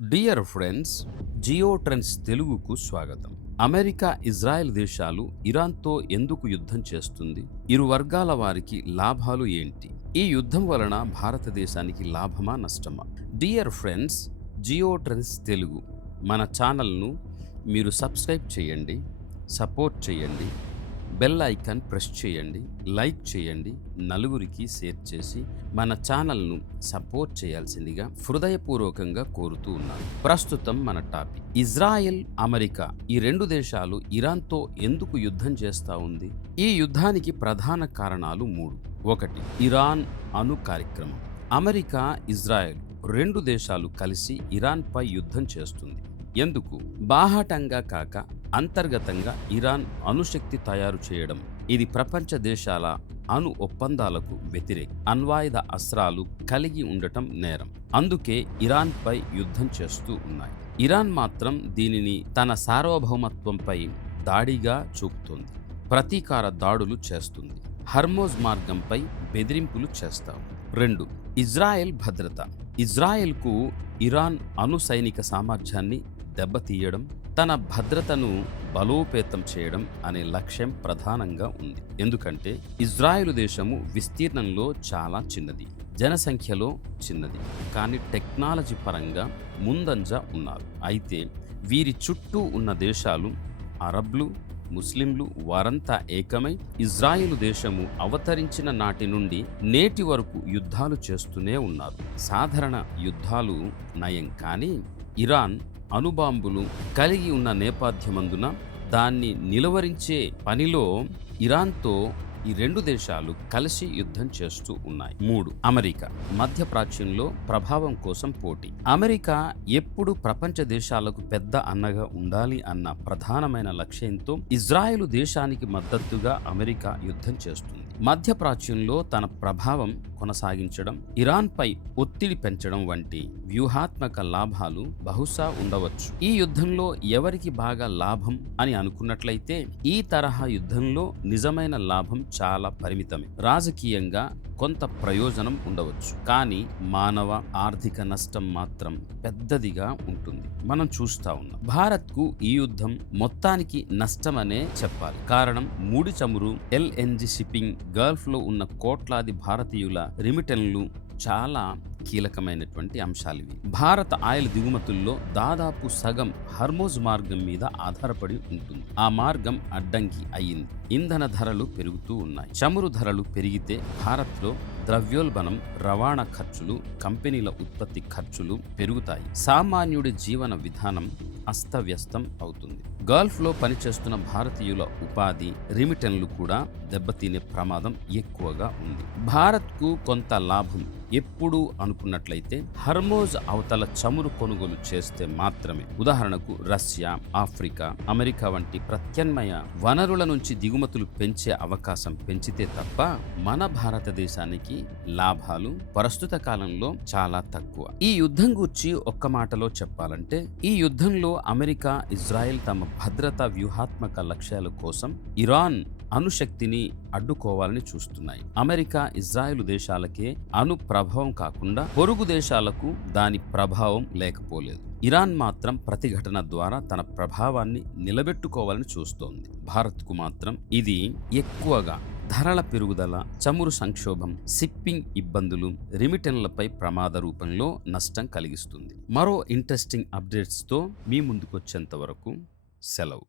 Dear friends, Jio trends తెలుగుకు స్వాగతం. America, Israel దేశాలు ఇరాన్తో ఎందుకు యుద్ధం చేస్తుంది? ఇరు వర్గాల వారికి లాభాలు ఏంటి? ఈ యుద్ధం వలన భారతదేశానికి లాభమా, నష్టమా? Dear friends, Jio trends Telugu మన ఛానల్ను మీరు సబ్స్క్రైబ్ చేయండి, సపోర్ట్ చేయండి, బెల్ ఐకాన్ ప్రెస్ చేయండి, లైక్ చేయండి, నలుగురికి షేర్ చేసి మన ఛానల్ను సపోర్ట్ చేయాల్సిందిగా హృదయపూర్వకంగా కోరుతూ ఉన్నాను. ప్రస్తుతం మన టాపిక్ ఇజ్రాయెల్, అమెరికా ఈ రెండు దేశాలు ఇరాన్తో ఎందుకు యుద్ధం చేస్తా ఉంది? ఈ యుద్ధానికి ప్రధాన కారణాలు మూడు. ఒకటి, ఇరాన్ అణు కార్యక్రమం. అమెరికా, ఇజ్రాయెల్ రెండు దేశాలు కలిసి ఇరాన్పై యుద్ధం చేస్తుంది. ఎందుకు? బాహాటంగా కాక అంతర్గతంగా ఇరాన్ అణుశక్తి తయారు చేయడం. ఇది ప్రపంచ దేశాల అణు ఒప్పందాలకు వ్యతిరేకం. అణ్వాయుధ అస్త్రాలు కలిగి ఉండటం నేరం. అందుకే ఇరాన్పై యుద్ధం చేస్తూ ఉన్నాయి. ఇరాన్ మాత్రం దీనిని తన సార్వభౌమత్వంపై దాడిగా చూపుతోంది. ప్రతీకార దాడులు చేస్తుంది. హర్మోజ్ మార్గంపై బెదిరింపులు చేస్తాం. 2. ఇజ్రాయెల్ భద్రత. ఇజ్రాయెల్కు ఇరాన్ అణు సైనిక సామర్థ్యాన్ని దెబ్బతీయడం, తన భద్రతను బలోపేతం చేయడం అనే లక్ష్యం ప్రధానంగా ఉంది. ఎందుకంటే ఇజ్రాయెల్ దేశము విస్తీర్ణంలో చాలా చిన్నది, జనసంఖ్యలో చిన్నది, కానీ టెక్నాలజీ పరంగా ముందంజ ఉన్నారు. అయితే వీరి చుట్టూ ఉన్న దేశాలు, అరబ్లు, ముస్లింలు వారంతా ఏకమై ఇజ్రాయెలు దేశము అవతరించిన నాటి నుండి నేటి వరకు యుద్ధాలు చేస్తూనే ఉన్నారు. సాధారణ యుద్ధాలు నయం, కానీ ఇరాన్ అణుబాంబులు కలిగి ఉన్న నేపథ్యమందున దాన్ని నిలువరించే పనిలో ఇరాన్తో ఈ రెండు దేశాలు కలిసి యుద్ధం చేస్తూ ఉన్నాయి. 3. అమెరికా. మధ్యప్రాచ్యంలో ప్రభావం కోసం పోటీ. అమెరికా ఎప్పుడు ప్రపంచ దేశాలకు పెద్ద అన్నగా ఉండాలి అన్న ప్రధానమైన లక్ష్యంతో ఇజ్రాయెలు దేశానికి మద్దతుగా అమెరికా యుద్ధం చేస్తుంది. మధ్యప్రాచ్యంలో తన ప్రభావం కొనసాగించడం, ఇరాన్పై ఒత్తిడి పెంచడం వంటి వ్యూహాత్మక లాభాలు బహుశా ఉండవచ్చు. ఈ యుద్ధంలో ఎవరికి బాగా లాభం అని అనుకున్నట్లయితే ఈ తరహా యుద్ధంలో నిజమైన లాభం చాలా పరిమితమే. రాజకీయంగా కొంత ప్రయోజనం ఉండవచ్చు, కానీ మానవ ఆర్థిక నష్టం మాత్రం పెద్దదిగా ఉంటుంది. మనం చూస్తా ఉన్నాం. భారత్కు ఈ యుద్ధం మొత్తానికి నష్టమనే చెప్పాలి. కారణం ముడి చమురు, LNG షిప్పింగ్, గల్ఫ్ లో ఉన్న కోట్లాది భారతీయుల రిమిటన్లు చాలా కీలకమైనటువంటి అంశాలు ఇవి. భారత ఆయిల్ దిగుమతుల్లో దాదాపు సగం హర్మోజ్ మార్గం మీద ఆధారపడి ఉంటుంది. ఆ మార్గం అడ్డంకి అయ్యింది. ఇంధన ధరలు పెరుగుతూ ఉన్నాయి. చమురు ధరలు పెరిగితే భారత్లో ద్రవ్యోల్బణం, రవాణా ఖర్చులు, కంపెనీల ఉత్పత్తి ఖర్చులు పెరుగుతాయి. సామాన్యుడి జీవన విధానం అస్తవ్యస్తం అవుతుంది. గల్ఫ్లో పనిచేస్తున్న భారతీయుల ఉపాధి, రిమిటన్లు కూడా దెబ్బతినే ప్రమాదం ఎక్కువగా ఉంది. భారత్కు కొంత లాభం ఎప్పుడు అనుకున్నట్లయితే హర్మోజ్ అవతల చమురు కొనుగోలు చేస్తే మాత్రమే. ఉదాహరణకు రష్యా, ఆఫ్రికా, అమెరికా వంటి ప్రత్యామ్నాయ వనరుల నుంచి దిగుమతులు పెంచే అవకాశం పెంచితే తప్ప మన భారతదేశానికి లాభాలు ప్రస్తుత కాలంలో చాలా తక్కువ. ఈ యుద్ధం గురించి ఒక్క మాటలో చెప్పాలంటే, ఈ యుద్ధంలో అమెరికా, ఇజ్రాయెల్ తమ భద్రతా వ్యూహాత్మక లక్ష్యాల కోసం ఇరాన్ అణుశక్తిని అడ్డుకోవాలని చూస్తున్నాయి. అమెరికా, ఇజ్రాయెల్ దేశాలకే అణు ప్రభావం కాకుండా పొరుగు దేశాలకు దాని ప్రభావం లేకపోలేదు. ఇరాన్ మాత్రం ప్రతిఘటన ద్వారా తన ప్రభావాన్ని నిలబెట్టుకోవాలని చూస్తోంది. భారత్కు మాత్రం ఇది ఎక్కువగా ధరల పెరుగుదల, చమురు సంక్షోభం, షిప్పింగ్ ఇబ్బందులు, రిమిటన్లపై ప్రమాద రూపంలో నష్టం కలిగిస్తుంది. మరో ఇంట్రెస్టింగ్ అప్డేట్స్తో మీ ముందుకొచ్చేంత వరకు సెలవు.